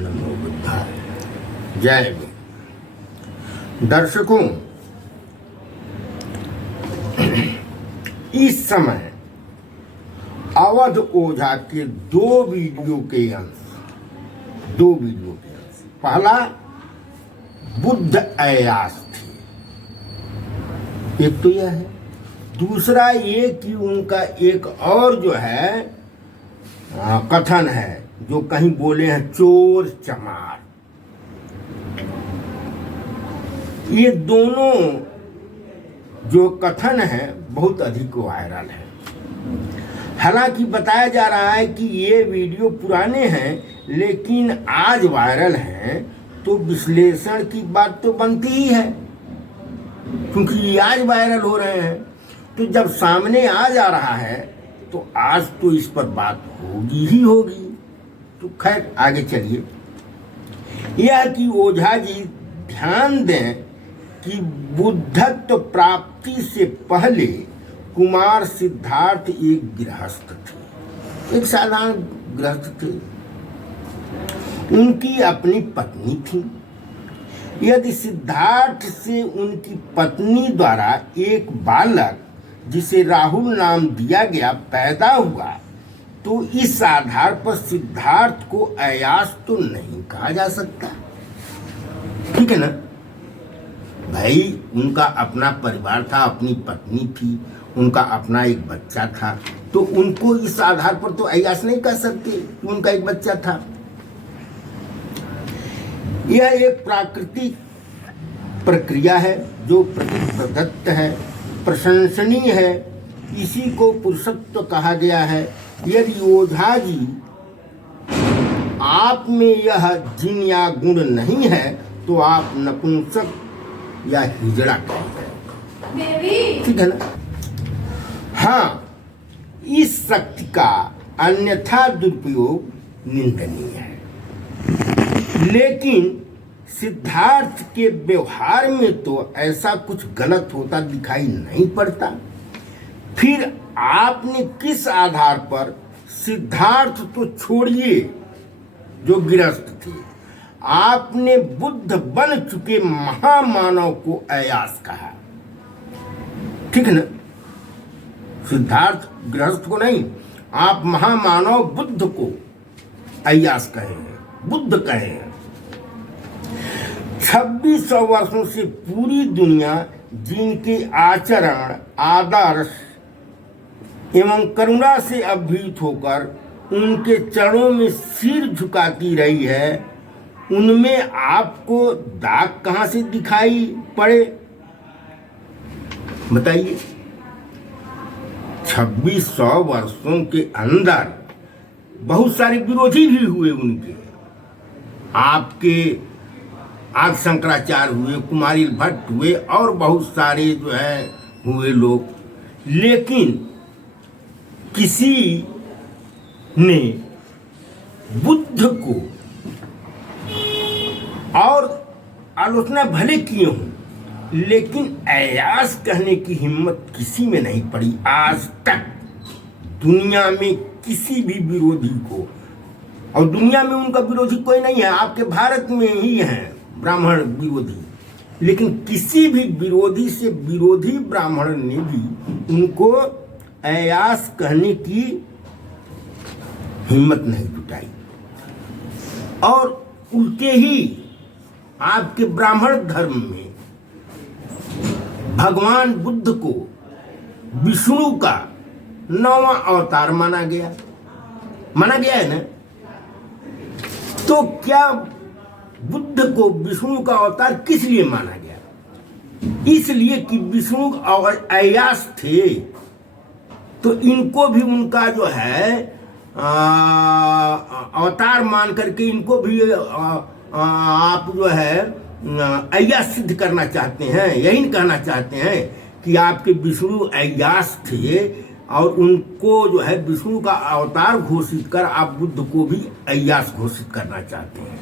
नमो बुद्धाय। जय भीम। दर्शकों, इस समय अवध ओझा के दो वीडियो के अंश पहला बुद्ध अयास थे, एक तो यह है। दूसरा ये कि उनका एक और जो है कथन है, जो कहीं बोले हैं चोर चमार। ये दोनों जो कथन है बहुत अधिक वायरल है। हालांकि बताया जा रहा है कि ये वीडियो पुराने हैं, लेकिन आज वायरल हैं, तो विश्लेषण की बात तो बनती ही है, क्योंकि ये आज वायरल हो रहे हैं। तो जब सामने आ जा रहा है तो आज तो इस पर बात होगी ही होगी। तो खैर आगे चलिए। यह कि ओझा जी ध्यान दें कि बुद्धत्व प्राप्ति से पहले कुमार सिद्धार्थ एक गृहस्थ थे, एक साधारण गृहस्थ थे। उनकी अपनी पत्नी थी। यदि सिद्धार्थ से उनकी पत्नी द्वारा एक बालक, जिसे राहुल नाम दिया गया, पैदा हुआ, तो इस आधार पर सिद्धार्थ को अयास तो नहीं कहा जा सकता। ठीक है ना भाई? उनका अपना परिवार था, अपनी पत्नी थी, उनका अपना एक बच्चा था, तो उनको इस आधार पर तो अयास नहीं कह सकते कि उनका एक बच्चा था। यह एक प्राकृतिक प्रक्रिया है जो प्रदत्त है, प्रशंसनीय है। इसी को पुरुषत्व कहा गया है। यदि ओझा जी आप में यह जिन या गुण नहीं है तो आप नपुंसक या हिजड़ा कहेंगे। ठीक है ना? हाँ, इस शक्ति का अन्यथा दुरुपयोग निंदनीय है, लेकिन सिद्धार्थ के व्यवहार में तो ऐसा कुछ गलत होता दिखाई नहीं पड़ता। फिर आपने किस आधार पर सिद्धार्थ तो छोड़िए जो गृहस्थ थे, आपने बुद्ध बन चुके महामानव को अयास कहा? ठीक है ना? सिद्धार्थ गृहस्थ को नहीं, आप महामानव बुद्ध को अयास कहे हैं, बुद्ध कहे हैं। 2600 वर्षों से पूरी दुनिया जिनके आचरण, आदर्श एवं करुणा से अभिभूत होकर उनके चरणों में सिर झुकाती रही है, उनमें आपको दाग कहां से दिखाई पड़े? बताइए। 2600 वर्षों के अंदर बहुत सारे विरोधी भी हुए उनके। आपके आदि शंकराचार्य हुए, कुमारी भट्ट हुए, और बहुत सारे जो है हुए लोग, लेकिन किसी ने बुद्ध को, और आलोचना भले किए हों, लेकिन अयास कहने की हिम्मत किसी में नहीं पड़ी आज तक, दुनिया में किसी भी विरोधी को। और दुनिया में उनका विरोधी कोई नहीं है, आपके भारत में ही है ब्राह्मण विरोधी, लेकिन किसी भी विरोधी से विरोधी ब्राह्मण ने भी उनको अयास कहने की हिम्मत नहीं जुटाई। और उल्टे ही आपके ब्राह्मण धर्म में भगवान बुद्ध को विष्णु का 9वां अवतार माना गया है ना? तो क्या बुद्ध को विष्णु का अवतार किस लिए माना गया? इसलिए कि विष्णु और अयास थे, तो इनको भी उनका जो है अवतार मान करके इनको भी आप जो है अय्यास सिद्ध करना चाहते हैं, यही कहना चाहते हैं कि आपके विष्णु अय्यास थे, और उनको जो है विष्णु का अवतार घोषित कर आप बुद्ध को भी अय्यास घोषित करना चाहते हैं।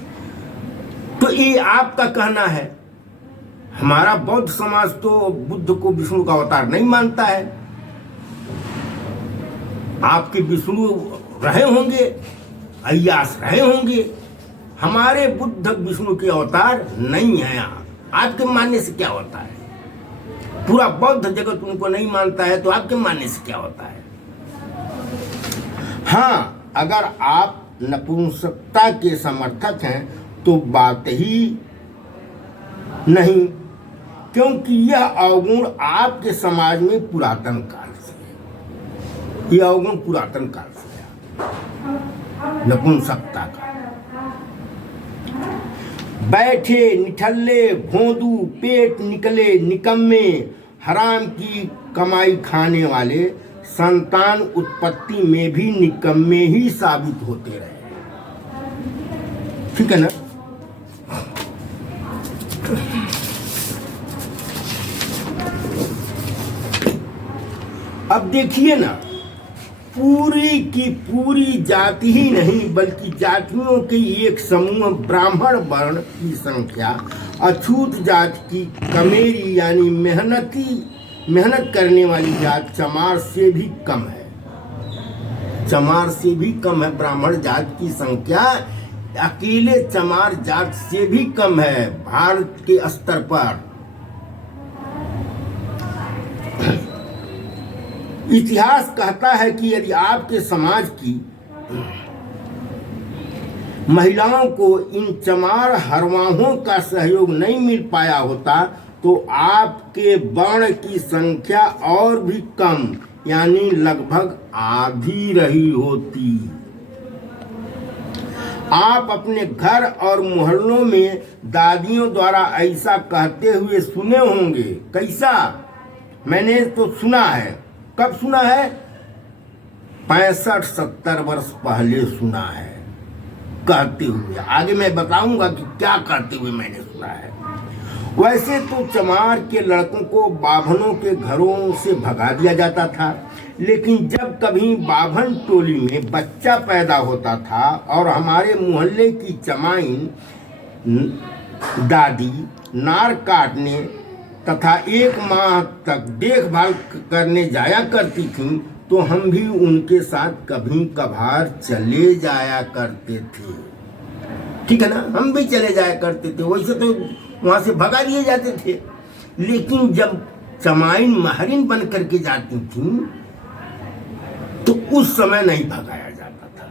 तो ये आपका कहना है। हमारा बौद्ध समाज तो बुद्ध को विष्णु का अवतार नहीं मानता है। आपके विष्णु रहे होंगे, अय्यास रहे होंगे, हमारे बुद्ध विष्णु के अवतार नहीं है। आपके मानने से क्या होता है? पूरा बौद्ध जगत उनको नहीं मानता है, तो आपके मानने से क्या होता है? हाँ, अगर आप नपुंसकता के समर्थक हैं तो बात ही नहीं, क्योंकि यह अवगुण आपके समाज में पुरातन काल से है। यह अवगुण पुरातन काल से है, नपुंसकता का। बैठे निठल्ले भोंदू, पेट निकले निकम्मे, हराम की कमाई खाने वाले संतान उत्पत्ति में भी निकम्मे ही साबित होते रहे। ठीक है ना? अब देखिए ना, पूरी की पूरी जाति ही नहीं बल्कि जातियों के एक समूह ब्राह्मण वर्ण की संख्या अछूत जात की कमेरी यानी मेहनत करने वाली जात चमार से भी कम है। चमार से भी कम है ब्राह्मण जात की संख्या, अकेले चमार जात से भी कम है भारत के स्तर पर। इतिहास कहता है कि यदि आपके समाज की महिलाओं को इन चमार हरवाहों का सहयोग नहीं मिल पाया होता तो आपके वर्ण की संख्या और भी कम यानी लगभग आधी रही होती। आप अपने घर और मोहल्लों में दादियों द्वारा ऐसा कहते हुए सुने होंगे। कैसा? मैंने तो सुना है। कब सुना है? 65-70 वर्ष पहले सुना है कहते हुए। आगे मैं बताऊंगा कि क्या कहते हुए मैंने सुना है। वैसे तो चमार के लड़कों को बाभनों के घरों से भगा दिया जाता था, लेकिन जब कभी बाभन टोली में बच्चा पैदा होता था और हमारे मोहल्ले की चमाइन दादी नार काटने तथा 1 माह तक देखभाल करने जाया करती थी तो हम भी उनके साथ कभी कभार चले जाया करते थे। ठीक है ना? हम भी चले जाया करते थे। वैसे तो वहां से भगा दिए जाते थे, लेकिन जब चमाइन महरिन बन करके जाती थी तो उस समय नहीं भगाया जाता था।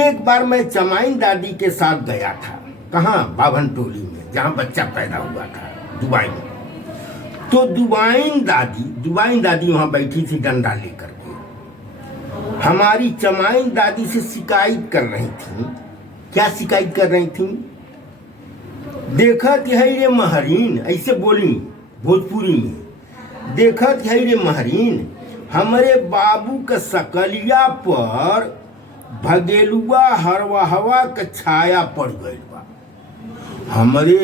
एक बार मैं चमाइन दादी के साथ गया था। कहाँ? बाभन टोली में, जहां बच्चा पैदा हुआ था, दुबई में। तो दुबाइन दादी वहां बैठी थी डंडा लेकर के। हमारी चमाइन दादी से शिकायत कर रही थी। क्या शिकायत कर रही थी? देखत है रे महरीन, ऐसे बोली भोजपुरी में। देखत है रे महरीन, हमारे बाबू के सकलिया पर भगेलुआ हरवाहवा के छाया पड़ गई बा। हमारे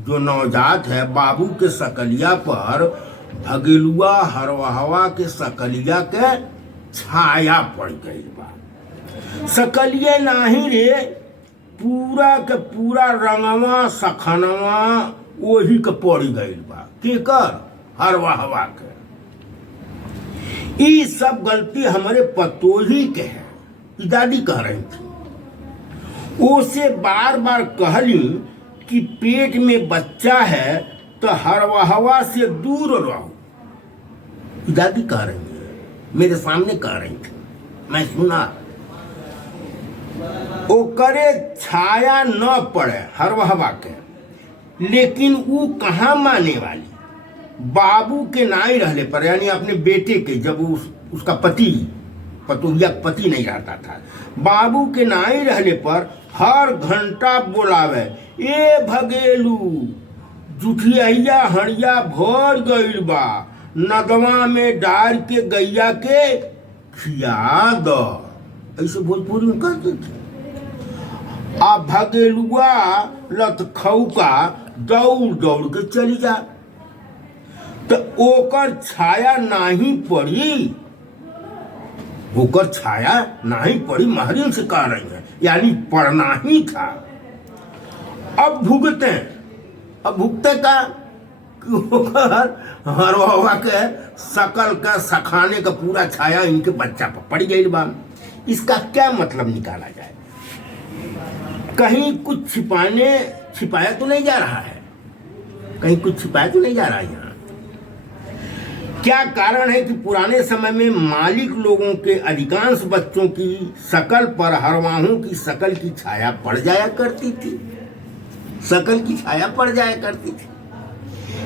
जो नवजात है बाबू के सकलिया पर भगेलुआ हरवाहवा के सकलिया के छाया पड़ गई बा। सकलिया नहीं रे, पूरा के पूरा रंगवा सखनवा वही के पड़ गई बा। केकर? हरवाहवा के। ये सब गलती हमारे पतोही के है, दादी कह रही थी। उसे बार बार कहली कि पेट में बच्चा है तो हरवाहवा से दूर रहो। दादी कह रही है, मेरे सामने कह रही थी, मैं सुना। ओकरे छाया न पड़े हरवाहवा के, लेकिन वो कहाँ माने वाली? बाबू के नाई रहले पर यानी अपने बेटे के, जब उसका पतोहिया पति नहीं रहता था, बाबू के नाई रहले पर हर घंटा बोलावे, ए भगेलू जुठिया हड़िया भर गइल बा, नदवा में डाल के गैया के खिया दो। ऐसे भोजपुरी में कहते थे। आ भगेलुआ लतखौका दौड़ दौड़ के चली जा, तो ओकर छाया नहीं पड़ी। ओकर छाया नहीं पड़ी, महरीन से कह रही है, यानी पढ़ना ही था। अब भुगते का हरवाहवा के सकल का सखाने का पूरा छाया इनके बच्चा पर पड़ गई बा। इसका क्या मतलब निकाला जाए? कहीं कुछ छिपाया तो नहीं जा रहा है, कहीं कुछ छिपाया तो नहीं जा रहा है। यहाँ क्या कारण है कि पुराने समय में मालिक लोगों के अधिकांश बच्चों की शकल पर हरवाहों की शकल की छाया पड़ जाया करती थी, शकल की छाया पड़ जाया करती थी।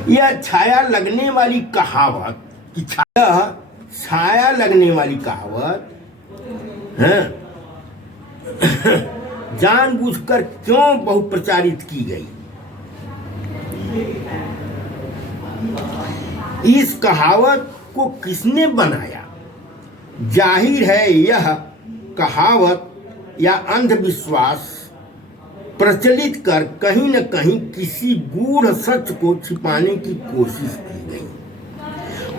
यह छाया लगने वाली कहावत कि छाया लगने वाली कहावत है जानबूझकर क्यों बहुप्रचारित की गई? इस कहावत को किसने बनाया? जाहिर है यह कहावत या अंधविश्वास प्रचलित कर कहीं न कहीं किसी गूढ़ सच को छिपाने की कोशिश की गई।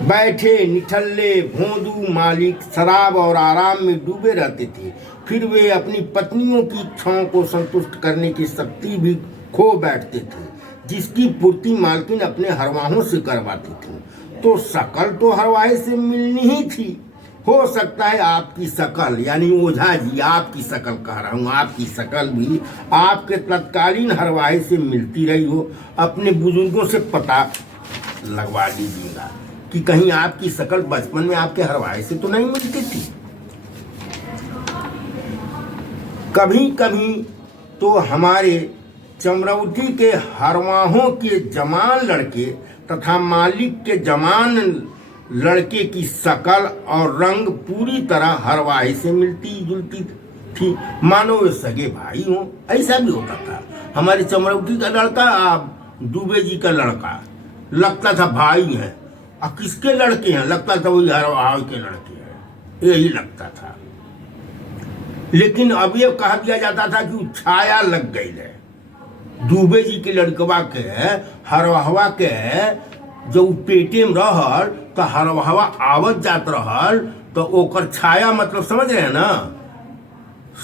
बैठे निठल्ले भोंदू मालिक शराब और आराम में डूबे रहते थे, फिर वे अपनी पत्नियों की इच्छाओं को संतुष्ट करने की शक्ति भी खो बैठते थे, जिसकी पूर्ति मालकिन अपने हरवाहों से करवाती थी। तो शकल तो हरवाहे से मिलनी ही थी। हो सकता है आपकी शकल, यानी ओझा जी आपकी शकल कह रहा हूँ, आपकी शकल भी आपके तत्कालीन हरवाहे से मिलती रही हो। अपने बुजुर्गों से पता लगवा लीजिएगा कि कहीं आपकी शकल बचपन में आपके हरवाहे से तो नहीं मिलती थी। कभी कभी तो हमारे चमरौठी के हरवाहों के जवान लड़के तथा मालिक के जवान लड़के की शकल और रंग पूरी तरह हरवाहे से मिलती जुलती थी, मानो वे सगे भाई हों। ऐसा भी होता था। हमारे चमरौठी का लड़का दुबे जी का लड़का लगता था भाई है, और किसके लड़के हैं लगता था वही हरवाहे के लड़के हैं, यही लगता था। लेकिन अब ये कहा दिया जाता था कि छाया लग गई है दुबे जी के लड़कवा के हरवाहवा के, जो पेटे में रहल तो हरवाहवा आवत जात रहल तो ओकर छाया, मतलब समझ रहे हैं ना,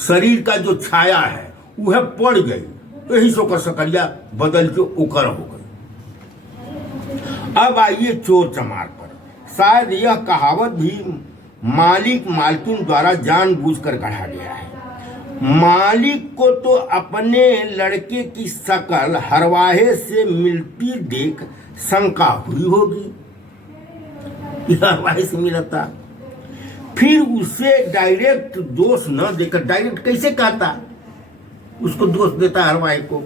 शरीर का जो छाया है वह पड़ गई, यही से ओकर शकलिया बदल के ओकर हो गई। अब आइए चोर चमार पर। शायद यह कहावत भी मालिक मालकिन द्वारा जानबूझकर गढ़ा गया है। मालिक को तो अपने लड़के की शकल हरवाहे से मिलती देख शंका हुई होगी, हरवाहे से मिला था। फिर उसे डायरेक्ट दोष न देकर, डायरेक्ट कैसे कहता, उसको दोष देता हरवाहे को,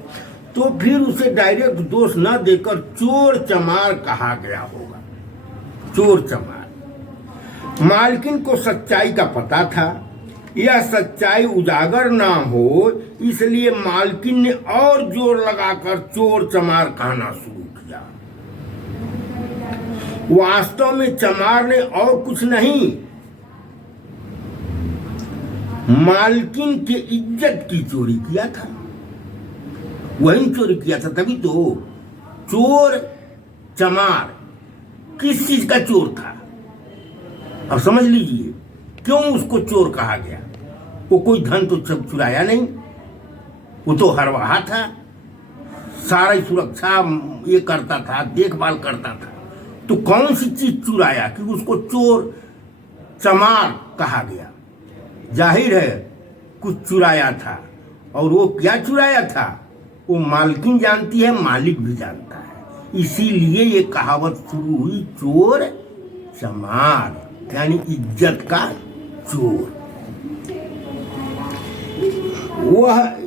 तो फिर उसे डायरेक्ट दोष न देकर चोर चमार कहा गया होगा। चोर चमार। मालकिन को सच्चाई का पता था, यह सच्चाई उजागर ना हो इसलिए मालकिन ने और जोर लगाकर चोर चमार कहना शुरू किया। वास्तव में चमार ने और कुछ नहीं, मालकिन के इज्जत की चोरी किया था, वही चोरी किया था। तभी तो चोर चमार किस चीज का चोर था, अब समझ लीजिए क्यों उसको चोर कहा गया। वो कोई धन तो चुराया नहीं, वो तो हरवाहा था, सारी सुरक्षा ये करता था, देखभाल करता था। तो कौन सी चीज चुराया कि उसको चोर चमार कहा गया? जाहिर है कुछ चुराया था, और वो क्या चुराया था वो मालकिन जानती है, मालिक भी जानता है। इसीलिए ये कहावत शुरू हुई चोर चमार, यानी इज्जत का चोर।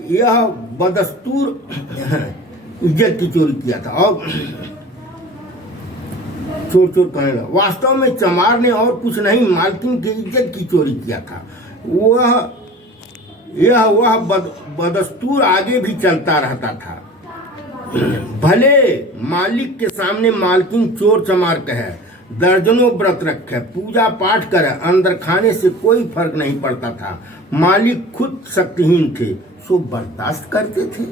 यह बदस्तूर इज्जत की चोरी किया था। और चोर चोर कहने लगा। वास्तव में चमार ने और कुछ नहीं, मालकिन की इज्जत की चोरी किया था। वह बदस्तूर आगे भी चलता रहता था। भले मालिक के सामने मालकिन चोर चमार कहे, दर्जनों व्रत रखे, पूजा पाठ करे, अंदर खाने से कोई फर्क नहीं पड़ता था। मालिक खुद शक्तिहीन थे, सो बर्दाश्त करते थे।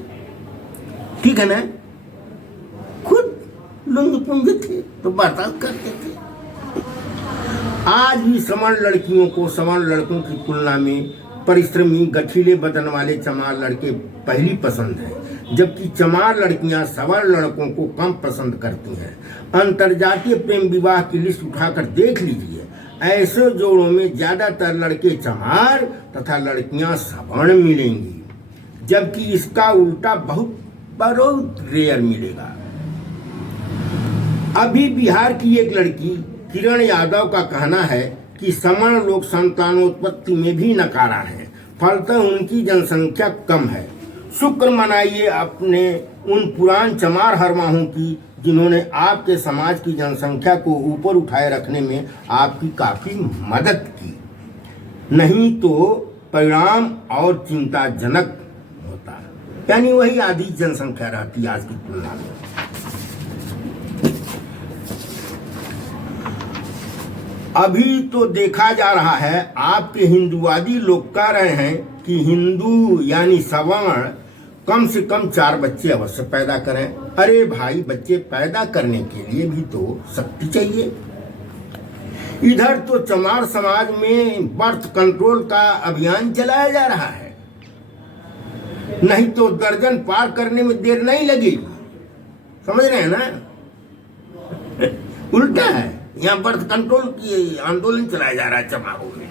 ठीक है ना, खुद लुंग पुंज थे तो बर्दाश्त करते थे। आज भी सवर्ण लड़कियों को सवर्ण लड़कों की तुलना में परिश्रमी गठीले बदन वाले चमार लड़के पहली पसंद है, जबकि चमार लड़कियां सवर्ण लड़कों को कम पसंद करती हैं। अंतर्जातीय प्रेम विवाह की लिस्ट उठाकर देख लीजिए, ऐसे जोड़ों में ज्यादातर लड़के चमार तथा लड़कियां सवर्ण मिलेंगी। जबकि इसका उल्टा बहुत रेयर मिलेगा। अभी बिहार की एक लड़की किरण यादव का कहना है कि सवर्ण लोग संतानोत्पत्ति में भी नकारा है, फलतः उनकी जनसंख्या कम है। शुक्र मनाइए अपने उन पुरान चमार हरमाहों की जिन्होंने आपके समाज की जनसंख्या को ऊपर उठाए रखने में आपकी काफी मदद की, नहीं तो परिणाम और चिंताजनक होता, यानी वही आधी जनसंख्या रहती आज की तुलना में। अभी तो देखा जा रहा है आपके हिंदुवादी लोग कह रहे हैं कि हिंदू यानी सवर्ण कम से कम 4 बच्चे अवश्य पैदा करें। अरे भाई, बच्चे पैदा करने के लिए भी तो शक्ति चाहिए। इधर तो चमार समाज में बर्थ कंट्रोल का अभियान चलाया जा रहा है, नहीं तो दर्जन पार करने में देर नहीं लगेगी। समझ रहे हैं ना? उल्टा है, यहाँ बर्थ कंट्रोल की आंदोलन चलाया जा रहा है चमारों में।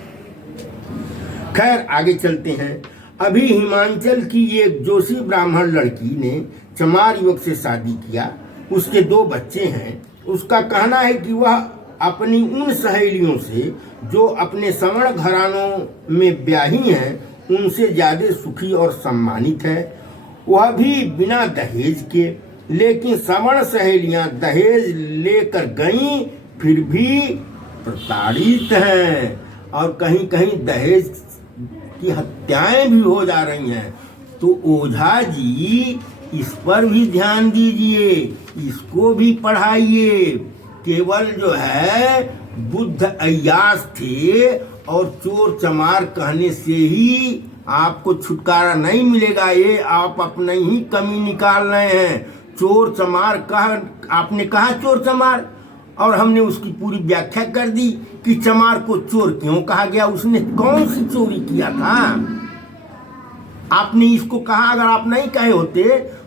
खैर, आगे चलते हैं। अभी हिमाचल की एक जोशी ब्राह्मण लड़की ने चमार युवक से शादी किया, उसके 2 बच्चे हैं। उसका कहना है कि वह अपनी उन सहेलियों से जो अपने सवर्ण घरानों में ब्याही हैं उनसे ज्यादा सुखी और सम्मानित है, वह भी बिना दहेज के। लेकिन सवर्ण सहेलियां दहेज लेकर गईं फिर भी प्रताड़ित हैं और कहीं कहीं दहेज की हत्याएं भी हो जा रही हैं। तो ओझा जी, इस पर भी ध्यान दीजिए, इसको भी पढ़ाइए। केवल जो है बुद्ध अय्यास थे और चोर चमार कहने से ही आपको छुटकारा नहीं मिलेगा। ये आप अपने ही कमी निकाल रहे हैं। चोर चमार आपने कहा चोर चमार, और हमने उसकी पूरी व्याख्या कर दी कि चमार को चोर क्यों कहा गया, उसने कौन सी चोरी किया था। आपने इसको कहा, अगर आप नहीं कहे होते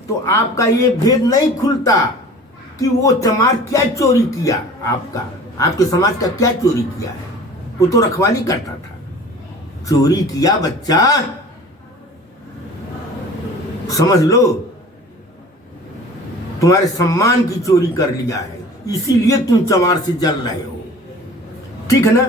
तो आपका ये भेद नहीं खुलता कि वो चमार क्या चोरी किया, आपके समाज का क्या चोरी किया है। वो तो रखवाली करता था। चोरी किया बच्चा, समझ लो, तुम्हारे सम्मान की चोरी कर लिया है, इसीलिए तुम चमार से जल रहे हो। ठीक है ना?